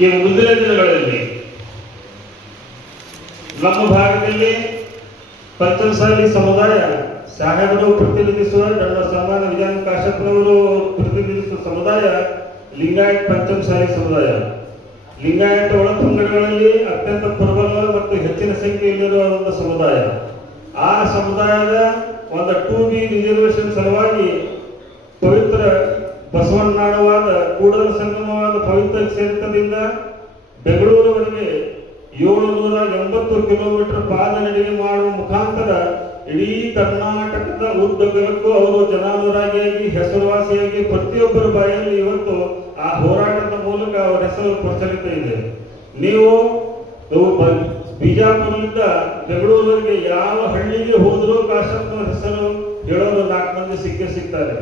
ಈ ಮುಂದಿನ ದಿನಗಳಲ್ಲಿ ನಮ್ಮ ಭಾಗದಲ್ಲಿ ಪಂಚಮಸಾಲಿ ಸಮುದಾಯ ಸಾಹೇಬರು ಪ್ರತಿನಿಧಿಸುವ ನನ್ನ ಸನ್ಮಾನ ವಿಧಾನ ಕಾಶ್ಯಪ್ನವರು ಪ್ರತಿನಿಧಿಸುವ ಸಮುದಾಯ ಲಿಂಗಾಯತ್ ಪಂಚಮಸಾಲಿ ಸಮುದಾಯ. ಲಿಂಗಾಯತ ಒಳಪಂಗಡಗಳಲ್ಲಿ ಅತ್ಯಂತ ಪ್ರಬಲ ಮತ್ತು ಹೆಚ್ಚಿನ ಸಂಖ್ಯೆಯಲ್ಲಿರುವ ಒಂದು ಸಮುದಾಯ. ಆ ಸಮುದಾಯದ ಒಂದು 2B ರಿಸರ್ವೇಶನ್ ಸಲುವಾಗಿ ಪವಿತ್ರ ಬಸವಣ್ಣಾಡವಾದ ಕೂಡಲ ಸಂಗಮವಾದ ಪವಿತ್ರ ಕ್ಷೇತ್ರದಿಂದ ಬೆಂಗಳೂರುವರೆಗೆ 780 ಕಿಲೋಮೀಟರ್ ಪಾದ ನಡಿಗೆ ಮಾಡುವ ಮುಖಾಂತರ ಇಡೀ ಕರ್ನಾಟಕದ ಉದ್ದಗಲಕ್ಕೂ ಅವರು ಜನಾನುರಾಗಿಯಾಗಿ ಹೆಸರುವಾಸಿಯಾಗಿ ಪ್ರತಿಯೊಬ್ಬರ ಬಾಯಲ್ಲಿ ಇವತ್ತು ಆ ಹೋರಾಟದ ಮೂಲಕ ಅವರ ಹೆಸರು ಪ್ರಚಲಿತ ಇದೆ. ನೀವು ಬಿಜಾಪುರದಿಂದ ಬೆಂಗಳೂರಿಗೆ ಯಾವ ಹಳ್ಳಿಗೆ ಹೋದರೂ ಕಾಶ್ಯಪ್ನವರ ಹೆಸರು ಹೇಳೋರು 4 ಮಂದಿ ಸಿಗ್ತಾರೆ.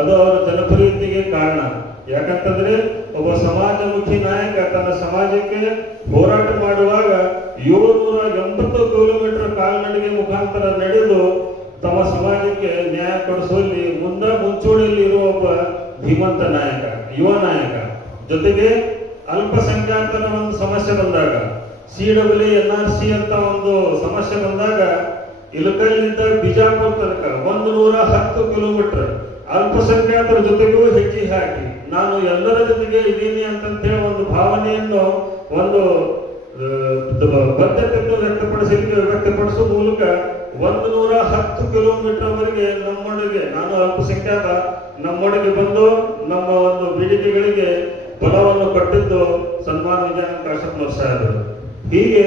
ಅದು ಅವರ ಜನಪ್ರಿಯತೆಗೆ ಕಾರಣ. ಯಾಕಂತಂದ್ರೆ ಒಬ್ಬ ಸಮಾಜಮುಖಿ ನಾಯಕ ತನ್ನ ಸಮಾಜಕ್ಕೆ ಹೋರಾಟ ಮಾಡುವಾಗ 780 ಕಿಲೋಮೀಟರ್ ಕಾಲ್ನಡಿಗೆ ಮುಖಾಂತರ ನಡೆದು ತಮ್ಮ ಸಮಾಜಕ್ಕೆ ನ್ಯಾಯ ಕೊಡಿಸುವಲ್ಲಿ ಮುಂಚೂಣಿಯಲ್ಲಿ ಇರುವ ಒಬ್ಬ ಧೀಮಂತ ನಾಯಕ, ಯುವ ನಾಯಕ. ಜೊತೆಗೆ ಅಲ್ಪಸಂಖ್ಯಾತರ ಒಂದು ಸಮಸ್ಯೆ ಬಂದಾಗ, CWA NRC ಅಂತ ಒಂದು ಸಮಸ್ಯೆ ಬಂದಾಗ ಇಲಕಲ್ಲಿಂದ ಬಿಜಾಪುರ ತನಕ 110 ಕಿಲೋಮೀಟರ್ ಅಲ್ಪಸಂಖ್ಯಾತರ ಜೊತೆಗೂ ಹೆಜ್ಜೆ ಹಾಕಿ ನಾನು ಎಲ್ಲರ ಜೊತೆಗೆ ಇದ್ದೀನಿ ಅಂತೇಳಿ ಒಂದು ಭಾವನೆಯನ್ನು ಒಂದು ಬದ್ಧತೆಯನ್ನು ವ್ಯಕ್ತಪಡಿಸುವ ಮೂಲಕ 110 ಕಿಲೋಮೀಟರ್ ವರೆಗೆ ನಮ್ಮೊಳಗೆ, ನಾನು ಅಲ್ಪಸಂಖ್ಯಾತ, ನಮ್ಮೊಳಗೆ ಬಂದು ನಮ್ಮ ಒಂದು ಬೇಡಿಕೆಗಳಿಗೆ ಬಲವನ್ನು ಕೊಟ್ಟಿದ್ದು ಸನ್ಮಾನ ವಿಧಾನ ಕಾಶ್ಯಪ್ನವರ ಸಾಹೇಬರು. ಹೀಗೆ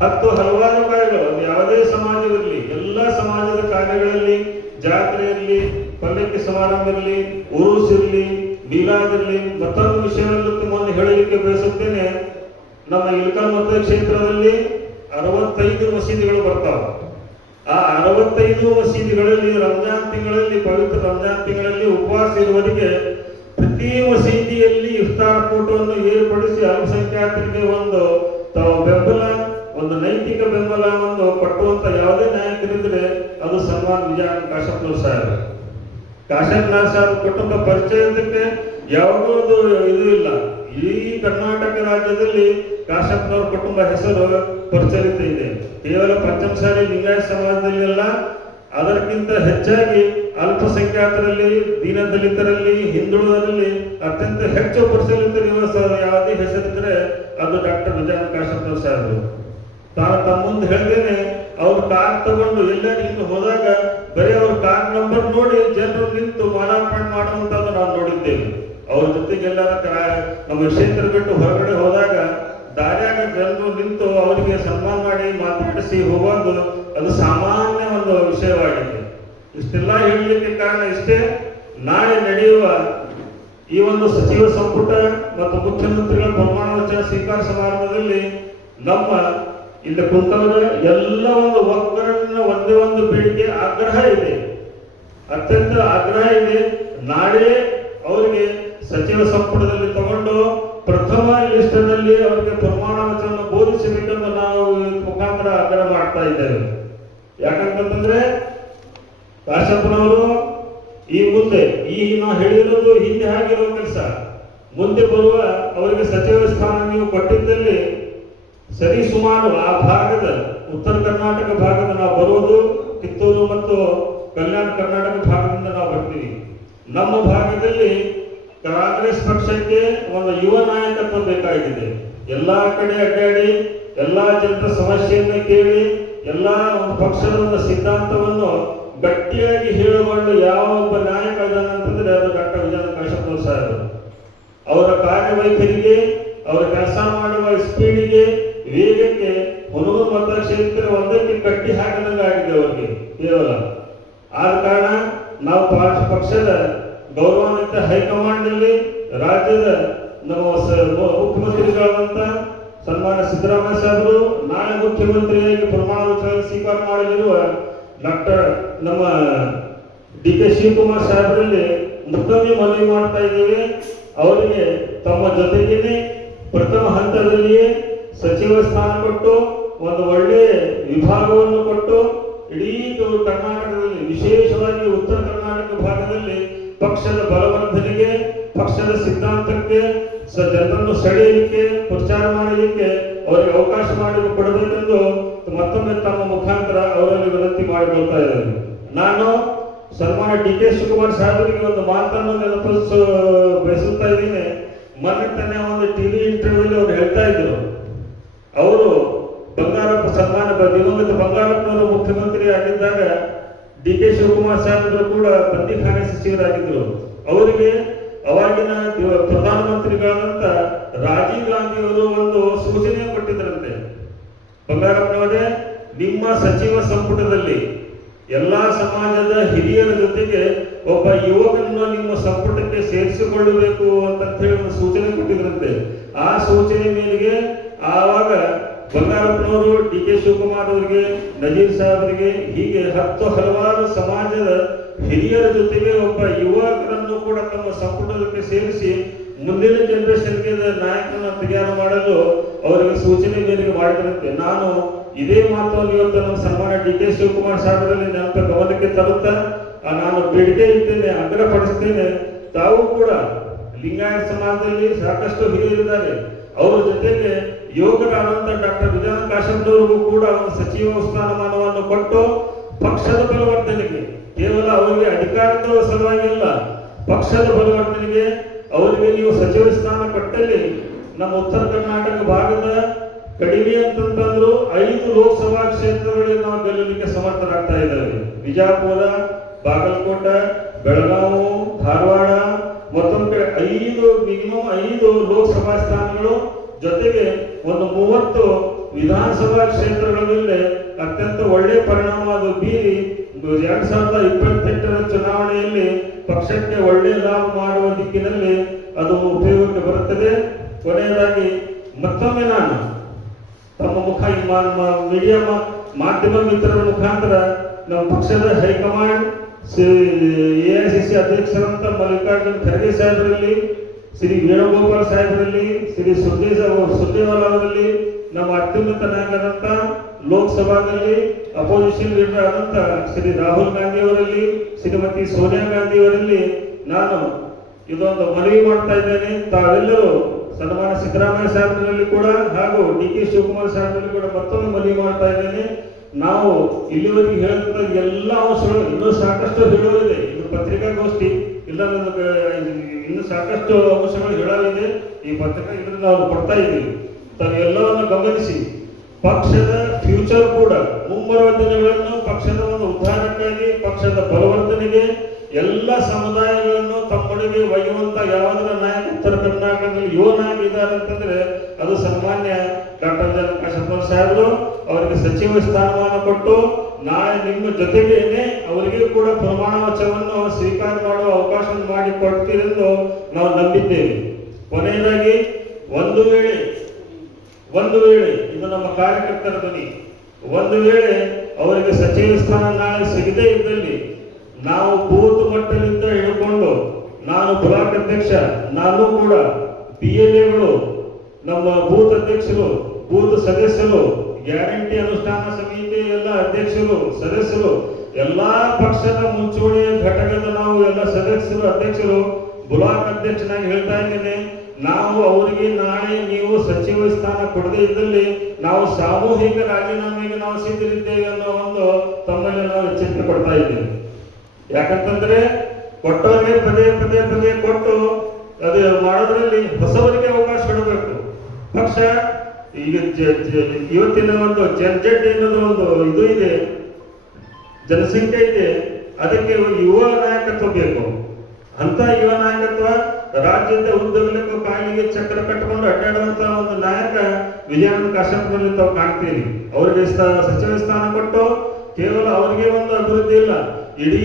ಹಲವಾರು ಕಾರ್ಯಗಳು ಯಾವುದೇ ಸಮಾಜವಿರಲಿ, ಎಲ್ಲ ಸಮಾಜದ ಕಾರ್ಯಗಳಲ್ಲಿ, ಜಾತ್ರೆ ಇರಲಿ, ಪಲ್ಲಕ್ಕಿ ಸಮಾರಂಭ ಇರಲಿ, ಉರುಸ್ ಇರಲಿ, ಮೀಲಾದ್ ಇರಲಿ, ಮತ್ತೊಂದು ವಿಷಯವನ್ನು ಮುಂದೆ ಹೇಳಲಿಕ್ಕೆ ಬಯಸುತ್ತೇನೆ. ನಮ್ಮ ಇಳಕಲ್ ಮತಕ್ಷೇತ್ರದಲ್ಲಿ 65 ಮಸೀದಿಗಳು ಬರ್ತಾವೆ. ಆ 65 ಮಸೀದಿಗಳಲ್ಲಿ ರಂಜಾನ್ ತಿಂಗಳಲ್ಲಿ, ಪವಿತ್ರ ರಂಜಾನ್ ತಿಂಗಳಲ್ಲಿ ಉಪವಾಸ ಇರುವವರಿಗೆ ಪ್ರತಿ ಮಸೀದಿಯಲ್ಲಿ ಇಫ್ತಾರ್ ಕೂಟವನ್ನು ಏರ್ಪಡಿಸಿ ಅಲ್ಪಸಂಖ್ಯಾತರಿಗೆ ಒಂದು ಬೆಂಬಲ, ಒಂದು ನೈತಿಕ ಬೆಂಬಲವನ್ನು ಕೊಟ್ಟುವಂತ ಯಾವುದೇ ನಾಯಕರಿದ್ರೆ ಅದು ಸನ್ಮಾನ ವಿಧಾನ ಕಾಶ್ಯಪ್ನವರ ಸಾಹೇಬರು. ಕಾಶ್ಯಪ್ನವರ ಸಾಹೇಬ್ ಕುಟುಂಬ ಪರಿಚಯಕ್ಕೆ ಯಾವುದೋ ಇದು ಇಲ್ಲ. ಈ ಕರ್ನಾಟಕ ರಾಜ್ಯದಲ್ಲಿ ಕಾಶ್ಯಪ್ನವರ ಕುಟುಂಬ ಹೆಸರು ಪ್ರಚಲಿತ ಇದೆ. ಕೇವಲ ಪಂಚಮಸಾಲಿ ಲಿಂಗಾಯತ ಸಮಾಜದಲ್ಲಿ ಅಲ್ಲ, ಅದಕ್ಕಿಂತ ಹೆಚ್ಚಾಗಿ ಅಲ್ಪಸಂಖ್ಯಾತರಲ್ಲಿ, ದೀನದಲಿತರಲ್ಲಿ, ಹಿಂದುಳಿದರಲ್ಲಿ ಅತ್ಯಂತ ಹೆಚ್ಚು ಪ್ರಚಲಿತರಿರುವ ಯಾವುದೇ ಹೆಸರಿದ್ರೆ ಅದು ಡಾಕ್ಟರ್ ವಿಧಾನ ಕಾಶ್ಯಪ್ನವರ ಸಾಹೇಬರು. ತಾನು ತಮ್ಮ ಮುಂದೆ ಹೇಳ್ತೇನೆ, ಅವ್ರ ಕಾರ್ ತಗೊಂಡು ಎಲ್ಲರೂ ಹಿಂದೆ ಹೋದಾಗ ಬರೀ ಅವ್ರ ಕಾರ್ ನಂಬರ್ ನೋಡಿ ಜನರು ನಿಂತು ಮಾಲಾರ್ಪಣೆ ಮಾಡುವಂತದ್ದು ನಾವು ನೋಡಿದ್ದೇವೆ. ಅವ್ರ ಜೊತೆಗೆಲ್ಲ ನಮ್ಮ ಕ್ಷೇತ್ರ ಬಿಟ್ಟು ಹೊರಗಡೆ ಹೋದಾಗ ದಾರ್ಯಾಗ ಜನರು ನಿಂತು ಅವರಿಗೆ ಸನ್ಮಾನ ಮಾಡಿ ಮಾತಾಡಿಸಿ ಹೋಗೋದು ಅದು ಸಾಮಾನ್ಯ ಒಂದು ವಿಷಯವಾಗಿದೆ. ಇಷ್ಟೆಲ್ಲ ಹೇಳಲಿಕ್ಕೆ ಕಾರಣ ಇಷ್ಟೇ, ನಾಳೆ ನಡೆಯುವ ಈ ಒಂದು ಸಚಿವ ಸಂಪುಟ ಮತ್ತು ಮುಖ್ಯಮಂತ್ರಿಗಳ ಪ್ರಮಾಣ ವಚನ ಸ್ವೀಕಾರ ಸಮಾರಂಭದಲ್ಲಿ ನಮ್ಮ ಇಲ್ಲಿ ಕುಂತವರ ಎಲ್ಲ ಒಂದು ಒಗ್ಗರಣ ಒಂದೇ ಒಂದು ಬೇಡಿಕೆ ಆಗ್ರಹ ಇದೆ, ಅತ್ಯಂತ ಆಗ್ರಹ ಇದೆ. ನಾಳೆ ಅವರಿಗೆ ಸಚಿವ ಸಂಪುಟದಲ್ಲಿ ತಗೊಂಡು ಪ್ರಥಮ ಲಿಸ್ಟ್ನಲ್ಲಿ ಅವರಿಗೆ ಪ್ರಮಾಣ ವಚನ ಬೋಧಿಸಬೇಕೆಂದು ನಾವು ಮುಖಾಂತರ ಆಗ್ರಹ ಮಾಡ್ತಾ ಇದ್ದೇವೆ. ಯಾಕಂತಂದ್ರೆ ಕಾಶ್ಯಪ್ನವರು ಈ ಮುಂದೆ ನಾವು ಹೇಳಿರೋದು ಹಿಂದೆ ಆಗಿರೋ ಕೆಲಸ, ಮುಂದೆ ಬರುವ ಅವರಿಗೆ ಸಚಿವ ಸ್ಥಾನ ನೀವು ಕೊಟ್ಟಿದ್ದಲ್ಲಿ ಸರಿ ಸುಮಾರು ಆ ಭಾಗದ ಉತ್ತರ ಕರ್ನಾಟಕ ಭಾಗದ ನಾವು ಬರುವುದು ಕಿತ್ತೂರು ಮತ್ತು ಕಲ್ಯಾಣ ಕರ್ನಾಟಕ ಭಾಗದಿಂದ ನಾವು ಬರ್ತೀವಿ. ನಮ್ಮ ಭಾಗದಲ್ಲಿ ಕಾಂಗ್ರೆಸ್ ಪಕ್ಷಕ್ಕೆ ಒಂದು ಯುವ ನಾಯಕತ್ವ ಬೇಕಾಗಿದೆ. ಎಲ್ಲಾ ಕಡೆ ಅಡ್ಡಾಡಿ ಎಲ್ಲಾ ಜನರ ಸಮಸ್ಯೆಯನ್ನು ಕೇಳಿ ಎಲ್ಲಾ ಒಂದು ಪಕ್ಷದ ಒಂದು ಸಿದ್ಧಾಂತವನ್ನು ಗಟ್ಟಿಯಾಗಿ ಹೇಳಿಕೊಂಡು ಯಾವ ಒಬ್ಬ ನಾಯಕ ಇದ್ದಾನಂತಂದ್ರೆ ಅದು ಡಾಕ್ಟರ್ ವಿಧಾನ ಕಾಶ್ಯಪ್ನವರ ಸಾಹೇಬರು. ಅವರ ಕಾರ್ಯವೈಖರಿಗೆ, ಅವರ ಕೆಲಸ ಮಾಡುವ ಸ್ಪೀಡಿಗೆ, ವೇಗಕ್ಕೆ ಹುನೂರು ಮತಕ್ಷೇತ್ರ ಒಂದಕ್ಕೆ ಕಟ್ಟಿ ಹಾಕಿದಂಗಾಗಿದೆ ಅವರಿಗೆ ಕೇವಲ. ಆದ ಕಾರಣ ನಾವು ಪಕ್ಷದ ಗೌರವಾನ್ವಿತ ಹೈಕಮಾಂಡ್ ನಲ್ಲಿ ರಾಜ್ಯದ ನಮ್ಮ ಮುಖ್ಯಮಂತ್ರಿಗಳಾದಂತ ಸನ್ಮಾನ ಸಿದ್ದರಾಮಯ್ಯ ಸಾಹೇಬರು, ನಾಳೆ ಮುಖ್ಯಮಂತ್ರಿಯಾಗಿ ಪ್ರಮಾಣ ವಚನ ಸ್ವೀಕಾರ ಮಾಡಲಿರುವ ಡಾಕ್ಟರ್ ನಮ್ಮ DK ಶಿವಕುಮಾರ್ ಸಾಹೇಬರಲ್ಲಿ ಮತ್ತೊಮ್ಮೆ ಮನವಿ ಮಾಡ್ತಾ ಇದ್ದೇವೆ. ಅವರಿಗೆ ತಮ್ಮ ಜೊತೆಗೇನೆ ಪ್ರಥಮ ಹಂತದಲ್ಲಿಯೇ ಸಚಿವ ಸ್ಥಾನ ಕೊಟ್ಟು ಒಂದು ಒಳ್ಳೆಯ ವಿಭಾಗವನ್ನು ಕೊಟ್ಟು ಇಡೀ ಕರ್ನಾಟಕದಲ್ಲಿ, ವಿಶೇಷವಾಗಿ ಉತ್ತರ ಕರ್ನಾಟಕ ಭಾಗದಲ್ಲಿ ಪಕ್ಷದ ಬಲವರ್ಧನೆಗೆ, ಪಕ್ಷದ ಸಿದ್ಧಾಂತಕ್ಕೆ ಜನರನ್ನು ಸೆಳೆಯಲಿಕ್ಕೆ ಪ್ರಚಾರ ಮಾಡಲಿಕ್ಕೆ ಅವರಿಗೆ ಅವಕಾಶ ಮಾಡಿ ಕೊಡಬೇಕೆಂದು ಮತ್ತೊಮ್ಮೆ ತಮ್ಮ ಮುಖಾಂತರ ಅವರಲ್ಲಿ ವಿನಂತಿ ಮಾಡಿಕೊಳ್ತಾ ಇದ್ದಾರೆ. ನಾನು ಸನ್ಮಾನ್ಯ ಡಿ ಕೆ ಶಿವಕುಮಾರ್ ಸಾಹೇಬರಿಗೆ ಒಂದು ಮಾತನ್ನು ಬಯಸುತ್ತಾ ಇದ್ದೀನಿ. ಮೊನ್ನೆ ತಾನೇ ಒಂದು ಟಿವಿ ಇಂಟರ್ವ್ಯೂಲಿ ಅವ್ರು ಹೇಳ್ತಾ ಇದ್ರು, ಅವರು ಬಂಗಾರಪ್ಪ ಸನ್ಮಾನ್ಯ ದಿವಂಗತ ಬಂಗಾರಪ್ಪನವರು ಮುಖ್ಯಮಂತ್ರಿ ಆಗಿದ್ದಾಗ ಡಿ ಕೆ ಶಿವಕುಮಾರ್ ಸಾಹೇಬರು ಕೂಡ ಬಂದಿಖಾನೆ ಸಚಿವರಾಗಿದ್ದರು. ಅವರಿಗೆ ಅವಾಗಿನ ಪ್ರಧಾನಮಂತ್ರಿಗಳಾದಂತ ರಾಜೀವ್ ಗಾಂಧಿ ಅವರು ಒಂದು ಸೂಚನೆ ಕೊಟ್ಟಿದ್ದರಂತೆ, ಬಂಗಾರಪ್ಪನವರೇ, ನಿಮ್ಮ ಸಚಿವ ಸಂಪುಟದಲ್ಲಿ ಎಲ್ಲಾ ಸಮಾಜದ ಹಿರಿಯರ ಜೊತೆಗೆ ಒಬ್ಬ ಯುವಕನನ್ನು ನಿಮ್ಮ ಸಂಪುಟಕ್ಕೆ ಸೇರಿಸಿಕೊಳ್ಳಬೇಕು ಅಂತ ಹೇಳಿ ಒಂದು ಸೂಚನೆ ಕೊಟ್ಟಿದ್ರಂತೆ. ಆ ಸೂಚನೆ ಮೇರೆಗೆ ಆವಾಗ ಬಂಗಾರಪ್ಪನವರು ಡಿ ಕೆ ಶಿವಕುಮಾರ್ ಅವರಿಗೆ, ನಜೀರ್ ಸಾಹೇಬರಿಗೆ, ಹೀಗೆ ಹಲವಾರು ಸಮಾಜದ ಹಿರಿಯರ ಜೊತೆಗೆ ಒಬ್ಬ ಯುವಕರನ್ನು ಕೂಡ ತಮ್ಮ ಸಂಪುಟಕ್ಕೆ ಸೇರಿಸಿ ಮುಂದಿನ ಜನರೇಷನ್ಗೆ ನಾಯಕರನ್ನು ತಯಾರು ಮಾಡಲು ಅವರಿಗೆ ಸೂಚನೆ ಮೇರೆಗೆ ಮಾಡಿದಂತೆ. ನಾನು ಇದೇ ಮಾತನ್ನು ಇವತ್ತು ನಮ್ಮ ಸನ್ಮಾನ್ಯ ಡಿ ಕೆ ಶಿವಕುಮಾರ್ ಸಾಹೇಬರಲ್ಲಿ ನನ್ನ ಗಮನಕ್ಕೆ ತರುತ್ತಾ ನಾನು ಬೇಡಿಕೆ ಇದ್ದೇನೆ, ಆಗ್ರಹಪಡಿಸ್ತೇನೆ. ತಾವು ಕೂಡ ಲಿಂಗಾಯತ ಸಮಾಜದಲ್ಲಿ ಸಾಕಷ್ಟು ಹಿರಿಯರಿದ್ದಾರೆ. ಅವರ ಜೊತೆಗೆ ಯುವಕರಾದಂತ ಡಾಕ್ಟರ್ ವಿಜಯ ಕಾಶಪ್ಪನವರಿಗೂ ಕೂಡ ಒಂದು ಸಚಿವ ಸ್ಥಾನಮಾನವನ್ನು ಕೊಟ್ಟು ಪಕ್ಷದ ಬಲವರ್ಧನೆಗೆ, ಕೇವಲ ಅವರಿಗೆ ಅಧಿಕಾರದ ಸಲುವಾಗಿ ಅಲ್ಲ, ಪಕ್ಷದ ಬಲವರ್ಧನೆಗೆ ಅವರಿಗೆ ನೀವು ಸಚಿವ ಸ್ಥಾನ ಕೊಟ್ಟಲ್ಲಿ ನಮ್ಮ ಉತ್ತರ ಕರ್ನಾಟಕ ಭಾಗದ ಕಡಿಮೆ ಅಂತಂತಂದ್ರು 5 ಲೋಕಸಭಾ ಕ್ಷೇತ್ರಗಳಲ್ಲಿ ನಾವು ಗೆಲ್ಲಲಿಕ್ಕೆ ಸಮರ್ಥರಾಗ್ತಾ ಇದ್ದೇವೆ. ವಿಜಯಪುರ, ಬಾಗಲಕೋಟೆ, ಬೆಳಗಾವಿ, ಧಾರವಾಡ, ಮತ್ತೊಂದು ಕಡೆ 5 ಲೋಕಸಭಾ ಸ್ಥಾನಗಳು, ಜೊತೆಗೆ ಒಂದು 30 ವಿಧಾನಸಭಾ ಕ್ಷೇತ್ರಗಳ ಮೇಲೆ ಅತ್ಯಂತ ಒಳ್ಳೆಯ ಪರಿಣಾಮ ಅದು ಬೀರಿ 2028ರ ಚುನಾವಣೆಯಲ್ಲಿ ಪಕ್ಷಕ್ಕೆ ಒಳ್ಳೆಯ ಲಾಭ ಮಾಡುವ ದಿಕ್ಕಿನಲ್ಲಿ ಅದು ಉಪಯೋಗಕ್ಕೆ ಬರುತ್ತದೆ. ಕೊನೆಯದಾಗಿ ಮತ್ತೊಮ್ಮೆ ನಾನು ತಮ್ಮ ಮೀಡಿಯಾ ಮಾಧ್ಯಮ ಮಿತ್ರರ ಮುಖಾಂತರ ನಮ್ಮ ಪಕ್ಷದ ಹೈಕಮಾಂಡ್, AICC ಅಧ್ಯಕ್ಷರಂತ ಮಲ್ಲಿಕಾರ್ಜುನ್ ಖರ್ಗೆ ಸಾಹೇಬರಲ್ಲಿ, ಶ್ರೀ ವೇಣುಗೋಪಾಲ್ ಸಾಹೇಬರಲ್ಲಿ, ಶ್ರೀ ಸುರ್ಜೇವಾಲಾ ಅವರಲ್ಲಿ, ನಮ್ಮ ಅತ್ಯುನ್ನತ ನಾಯಕರಂತ ಲೋಕಸಭಾದಲ್ಲಿ ಅಪೋಸಿಷನ್ ಲೀಡರ್ ಆದಂತ ಶ್ರೀ ರಾಹುಲ್ ಗಾಂಧಿ ಅವರಲ್ಲಿ, ಶ್ರೀಮತಿ ಸೋನಿಯಾ ಗಾಂಧಿ ಅವರಲ್ಲಿ ನಾನು ಇದೊಂದು ಮನವಿ ಮಾಡ್ತಾ ಇದ್ದೇನೆ. ತಾವೆಲ್ಲರೂ ಸನ್ಮಾನ್ಯ ಸಿದ್ದರಾಮಯ್ಯ ಸಾಹೇಬರಲ್ಲಿ ಕೂಡ ಹಾಗೂ ಡಿ ಕೆ ಶಿವಕುಮಾರ್ ಸಾಹೇಬರಲ್ಲಿ ಕೂಡ ಮತ್ತೊಮ್ಮೆ ಮನವಿ ಮಾಡ್ತಾ ಇದ್ದೇನೆ. ನಾವು ಇಲ್ಲಿವರೆಗೆ ಹೇಳಿದ ಎಲ್ಲ ಅಂಶಗಳು ಇನ್ನೂ ಸಾಕಷ್ಟು ಹೇಳುವುದಿದೆ. ಇದು ಪತ್ರಿಕಾಗೋಷ್ಠಿ ಇಲ್ಲ, ಇನ್ನು ಸಾಕಷ್ಟು ಅಂಶಗಳು ಹೇಳಲಿದೆ. ಈ ಪತ್ರಿಕಾ ಇದನ್ನು ನಾವು ಕೊಡ್ತಾ ಇದ್ದೀವಿ. ತಾವೆಲ್ಲವನ್ನು ಗಮನಿಸಿ ಪಕ್ಷದ ಫ್ಯೂಚರ್ ಕೂಡ ಮುಂಬರುವ ದಿನಗಳನ್ನು ಪಕ್ಷದ ಒಂದು ಉದ್ಧಾರಕ್ಕಾಗಿ, ಪಕ್ಷದ ಬಲವರ್ಧನೆಗೆ ಎಲ್ಲ ಸಮುದಾಯಗಳನ್ನು ತಮ್ಮೊಳಗೆ ಒಯ್ಯುವಂತ ಯಾವುದರ ನಾಯಕ ಉತ್ತರ ಕರ್ನಾಟಕದಲ್ಲಿ ಯುವ ನಾಯಕ ಇದ್ದಾರೆ ಅಂತಂದ್ರೆ ಅದು ಸನ್ಮಾನ್ಯ ಡಾಕ್ಟರ್ ಕಾಶಪ್ಪ ಸಾಹೇಬರು. ಅವರಿಗೆ ಸಚಿವ ಸ್ಥಾನಮಾನ ಕೊಟ್ಟು ನಾಳೆ ನಿಮ್ಮ ಜೊತೆಗೇನೆ ಅವರಿಗೆ ಕೂಡ ಪ್ರಮಾಣ ವಚನವನ್ನು ಸ್ವೀಕಾರ ಮಾಡುವ ಅವಕಾಶ ಮಾಡಿಕೊಡ್ತೀರೆಂದು ನಾವು ನಂಬಿದ್ದೇವೆ. ಕೊನೆಯದಾಗಿ ಒಂದು ವೇಳೆ ಇದು ನಮ್ಮ ಕಾರ್ಯಕರ್ತರ ಧ್ವನಿ, ಒಂದು ವೇಳೆ ಅವರಿಗೆ ಸಚಿವ ಸ್ಥಾನ ನಾಳೆ ಸಿಗದೇ ಇದ್ದಲ್ಲಿ ನಾವು ಬೂತ್ ಮಟ್ಟದಿಂದ ಹಿಡ್ಕೊಂಡು ನಾನು ಬ್ಲಾಕ್ ಅಧ್ಯಕ್ಷ, ನಾನು ಕೂಡ PLAಗಳು, ನಮ್ಮ ಬೂತ್ ಅಧ್ಯಕ್ಷರು, ಬೂತ್ ಸದಸ್ಯರು, ಗ್ಯಾರಂಟಿ ಅನುಷ್ಠಾನ ಸಮಿತಿ ಎಲ್ಲ ಅಧ್ಯಕ್ಷರು, ಸದಸ್ಯರು, ಎಲ್ಲಾ ಪಕ್ಷದ ಮುಂಚೂಣಿಯ ಘಟಕದ ನಾವು ಎಲ್ಲ ಸದಸ್ಯರು, ಅಧ್ಯಕ್ಷರು, ಬ್ಲಾಕ್ ಅಧ್ಯಕ್ಷನಾಗಿ ಹೇಳ್ತಾ ಇದ್ದೇನೆ. ನಾವು ಅವರಿಗೆ ನಾಳೆ ನೀವು ಸಚಿವ ಸ್ಥಾನ ಕೊಡದೇ ಇದ್ದಲ್ಲಿ ನಾವು ಸಾಮೂಹಿಕ ರಾಜೀನಾಮೆಗೆ ನಾವು ಸಿದ್ಧರಿದ್ದೇವೆ ಅನ್ನೋ ಒಂದು ತಮ್ಮಲ್ಲಿ ನಾವು ಎಚ್ಚರಿಕೆ ಕೊಡ್ತಾ ಇದ್ದೇವೆ. ಯಾಕಂತಂದ್ರೆ ಕೊಟ್ಟವರಿಗೆ ಪದೇ ಕೊಟ್ಟು ಅದು ಮಾಡೋದ್ರಲ್ಲಿ ಹೊಸವರಿಗೆ ಅವಕಾಶ ಕೊಡಬೇಕು. ಪಕ್ಷ ಈಗ ಇವತ್ತಿನ ಒಂದು ಜನಜೆಡ್ ಅನ್ನೋದು ಒಂದು ಇದು ಇದೆ, ಜನಸಂಖ್ಯೆ ಇದೆ, ಅದಕ್ಕೆ ಯುವ ನಾಯಕತ್ವ ಬೇಕು. ಅಂತ ಯುವ ನಾಯಕತ್ವ ರಾಜ್ಯದ ಉದ್ದಗಲಕ್ಕೂ ಕಾಲಿಗೆ ಚಕ್ರ ಕಟ್ಟಿಕೊಂಡು ಅಡ್ಡಾಡುವಂತ ಒಂದು ನಾಯಕ ವಿಜಯಾನಂದ ಕಾಶ್ಯಪನಲ್ಲಿ ತಾವು ಕಾಣ್ತೀರಿ. ಅವರಿಗೆ ಸಚಿವ ಸ್ಥಾನ ಕೊಟ್ಟು ಕೇವಲ ಅವರಿಗೆ ಒಂದು ಅಭಿವೃದ್ಧಿ ಇಲ್ಲ, ಇಡೀ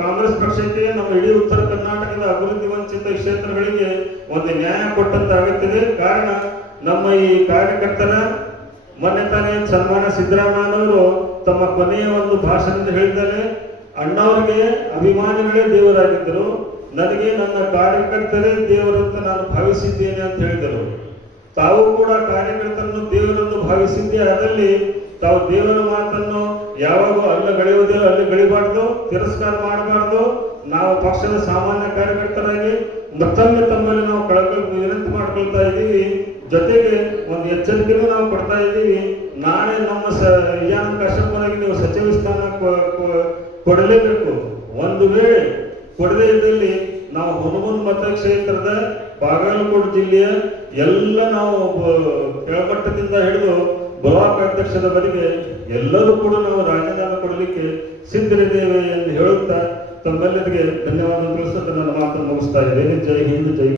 ಕಾಂಗ್ರೆಸ್ ಪಕ್ಷಕ್ಕೆ, ನಮ್ಮ ಇಡೀ ಉತ್ತರ ಕರ್ನಾಟಕದ ಅಭಿವೃದ್ಧಿ ವಂಚಿತ ಕ್ಷೇತ್ರಗಳಿಗೆ ಒಂದು ನ್ಯಾಯ ಕೊಟ್ಟಂತಾಗುತ್ತದೆ. ಕಾರಣ ನಮ್ಮ ಈ ಕಾರ್ಯಕರ್ತರ ಮೊನ್ನೆ ತಾನೇ ಸನ್ಮಾನ್ಯ ಸಿದ್ದರಾಮಯ್ಯನವರು ತಮ್ಮ ಕೊನೆಯ ಒಂದು ಭಾಷಣದ ಹೇಳಿದ್ದಾರೆ, ಅಣ್ಣವರಿಗೆ ಅಭಿಮಾನಿಗಳೇ ದೇವರಾಗಿದ್ದರು, ನನಗೆ ನನ್ನ ಕಾರ್ಯಕರ್ತರೇ ದೇವರಂತ ನಾನು ಭಾವಿಸಿದ್ದೇನೆ ಅಂತ ಹೇಳಿದರು. ತಾವು ಕೂಡ ಕಾರ್ಯಕರ್ತರನ್ನು ದೇವರನ್ನು ಭಾವಿಸಿದ್ದೇ ಅದರಲ್ಲಿ ತಾವು ದೇವರ ಮಾತನ್ನು ಯಾವಾಗೂ ಅಲ್ಲಿ ಗಳಿಬಾರ್ದು, ತಿರಸ್ಕಾರ ಮಾಡಬಾರ್ದು. ನಾವು ಪಕ್ಷದ ಸಾಮಾನ್ಯ ಕಾರ್ಯಕರ್ತರಾಗಿ ಮತ್ತೊಮ್ಮೆ ತಮ್ಮಲ್ಲಿ ನಾವು ವಿನಂತಿ ಮಾಡ್ಕೊಳ್ತಾ ಇದ್ದೀವಿ. ಜೊತೆಗೆ ಒಂದು ಎಚ್ಚರಿಕೆನೂ ನಾವು ಕೊಡ್ತಾ ಇದ್ದೀವಿ. ನಾಳೆ ನಮ್ಮ ವಿಜಯಾನಂದ ಕಾಶ್ಯಪನಿಗೆ ನೀವು ಸಚಿವ ಸ್ಥಾನ ಕೊಡಲೇಬೇಕು. ಒಂದು ವೇಳೆ ಕೊಡದೇ ಇದ್ದಲ್ಲಿ ನಾವು ಹುನಗುಂದ ಮತಕ್ಷೇತ್ರದ ಬಾಗಲಕೋಟೆ ಜಿಲ್ಲೆಯ ಎಲ್ಲ ನಾವು ಕೆಳಮಟ್ಟದಿಂದ ಹಿಡಿದು ಬ್ಲಾಕ್ ಅಧ್ಯಕ್ಷದವರೆಗೆ ಎಲ್ಲರೂ ಕೂಡ ನಾವು ರಾಜೀನಾಮೆ ಕೊಡಲಿಕ್ಕೆ ಸಿದ್ಧರಿದ್ದೇವೆ ಎಂದು ಹೇಳುತ್ತಾ ತಮ್ಮೆಲ್ಲರಿಗೆ ಧನ್ಯವಾದ ತಿಳಿಸುತ್ತಾ ನನ್ನ ಮಾತನ್ನು ಮುಗಿಸ್ತಾ ಇದ್ದೇನೆ. ಜೈ ಹಿಂದ್, ಜೈ